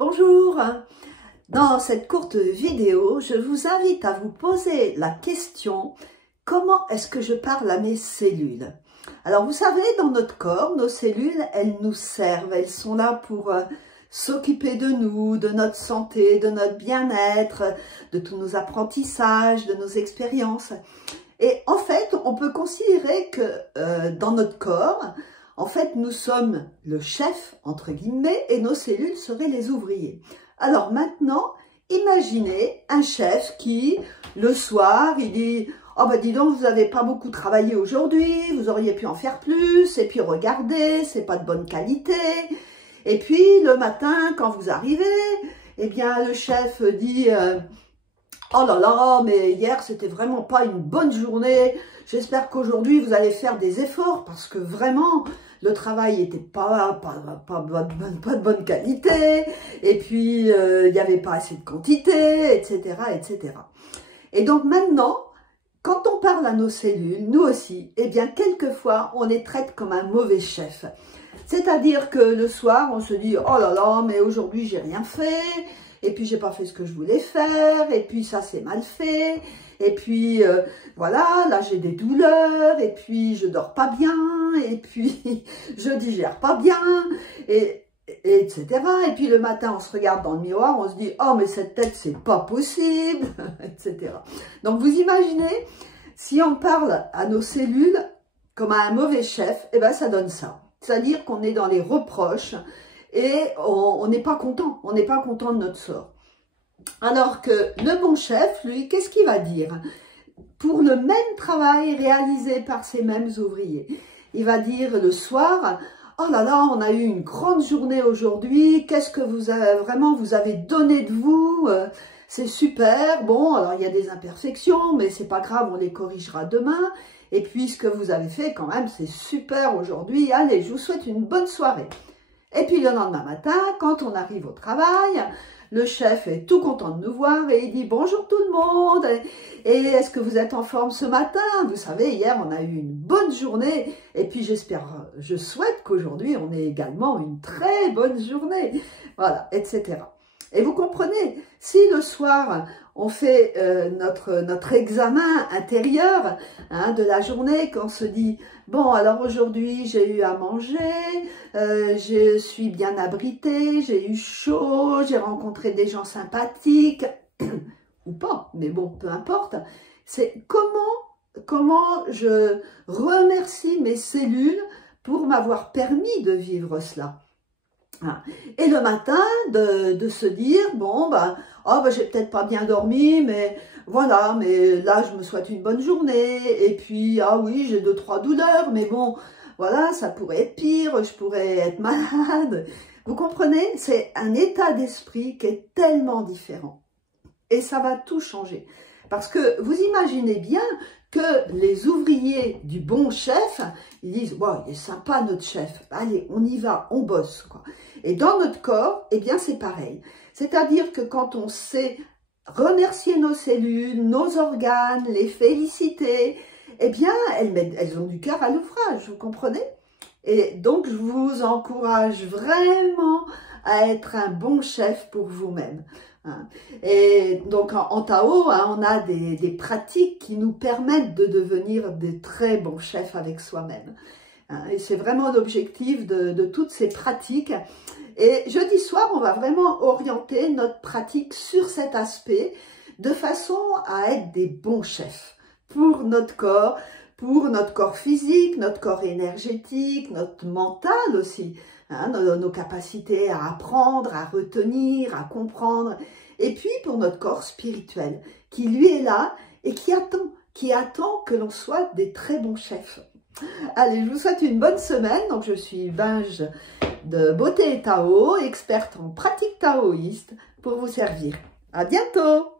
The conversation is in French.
Bonjour, dans cette courte vidéo, je vous invite à vous poser la question « Comment est-ce que je parle à mes cellules ?» Alors vous savez, dans notre corps, nos cellules, elles nous servent, elles sont là pour s'occuper de nous, de notre santé, de notre bien-être, de tous nos apprentissages, de nos expériences. Et en fait, on peut considérer que dans notre corps, en fait, nous sommes le chef, entre guillemets, et nos cellules seraient les ouvriers. Alors maintenant, imaginez un chef qui, le soir, il dit « Oh ben dis donc, vous n'avez pas beaucoup travaillé aujourd'hui, vous auriez pu en faire plus, et puis regardez, c'est pas de bonne qualité. » Et puis le matin, quand vous arrivez, eh bien le chef dit oh là là, mais hier, c'était vraiment pas une bonne journée. J'espère qu'aujourd'hui, vous allez faire des efforts parce que vraiment, le travail n'était pas de bonne qualité. Et puis, il n'y avait pas assez de quantité, etc., etc. Et donc maintenant, quand on parle à nos cellules, nous aussi, eh bien, quelquefois, on les traite comme un mauvais chef. C'est-à-dire que le soir, on se dit « Oh là là, mais aujourd'hui, j'ai rien fait. » Et puis, j'ai pas fait ce que je voulais faire. Et puis, ça, c'est mal fait. Et puis, voilà, là, j'ai des douleurs. Et puis, je dors pas bien. Et puis, je digère pas bien. Etc. Et puis, le matin, on se regarde dans le miroir. On se dit, oh, mais cette tête, c'est pas possible. Etc. Donc, vous imaginez, si on parle à nos cellules comme à un mauvais chef, eh ben, ça donne ça. C'est-à-dire qu'on est dans les reproches. Et on n'est pas content, on n'est pas content de notre sort. Alors que le bon chef, lui, qu'est-ce qu'il va dire? Pour le même travail réalisé par ces mêmes ouvriers, il va dire le soir, oh là là, on a eu une grande journée aujourd'hui, qu'est-ce que vous avez, vraiment, vous avez donné de vous, c'est super, bon, alors il y a des imperfections, mais c'est pas grave, on les corrigera demain, et puis ce que vous avez fait quand même, c'est super aujourd'hui, allez, je vous souhaite une bonne soirée. Et puis le lendemain matin, quand on arrive au travail, le chef est tout content de nous voir et il dit « Bonjour tout le monde, et est-ce que vous êtes en forme ce matin? Vous savez, hier on a eu une bonne journée et puis je souhaite qu'aujourd'hui on ait également une très bonne journée. » Voilà, etc. Et vous comprenez, si le soir, on fait notre examen intérieur de la journée, qu'on se dit, bon, alors aujourd'hui, j'ai eu à manger, je suis bien abritée, j'ai eu chaud, j'ai rencontré des gens sympathiques, ou pas, mais bon, peu importe. C'est comment je remercie mes cellules pour m'avoir permis de vivre cela. Et le matin, de se dire, bon, ben, oh, ben, j'ai peut-être pas bien dormi, mais voilà, mais là, je me souhaite une bonne journée. Et puis, ah oui, j'ai 2-3 douleurs, mais bon, voilà, ça pourrait être pire, je pourrais être malade. Vous comprenez? C'est un état d'esprit qui est tellement différent. Et ça va tout changer. Parce que vous imaginez bien que les ouvriers du bon chef, ils disent « Wow, il est sympa notre chef, allez, on y va, on bosse. » quoi. Et dans notre corps, eh bien c'est pareil. C'est-à-dire que quand on sait remercier nos cellules, nos organes, les féliciter, eh bien elles ont du cœur à l'ouvrage, vous comprenez? Et donc je vous encourage vraiment à être un bon chef pour vous-même. Et donc en Tao, on a des pratiques qui nous permettent de devenir des très bons chefs avec soi-même. Et c'est vraiment l'objectif de toutes ces pratiques. Et jeudi soir, on va vraiment orienter notre pratique sur cet aspect de façon à être des bons chefs pour notre corps physique, notre corps énergétique, notre mental aussi. Nos capacités à apprendre, à retenir, à comprendre, et puis pour notre corps spirituel, qui lui est là et qui attend que l'on soit des très bons chefs. Allez, je vous souhaite une bonne semaine. Donc je suis Binge de Beauté et Tao, experte en pratique taoïste pour vous servir. À bientôt!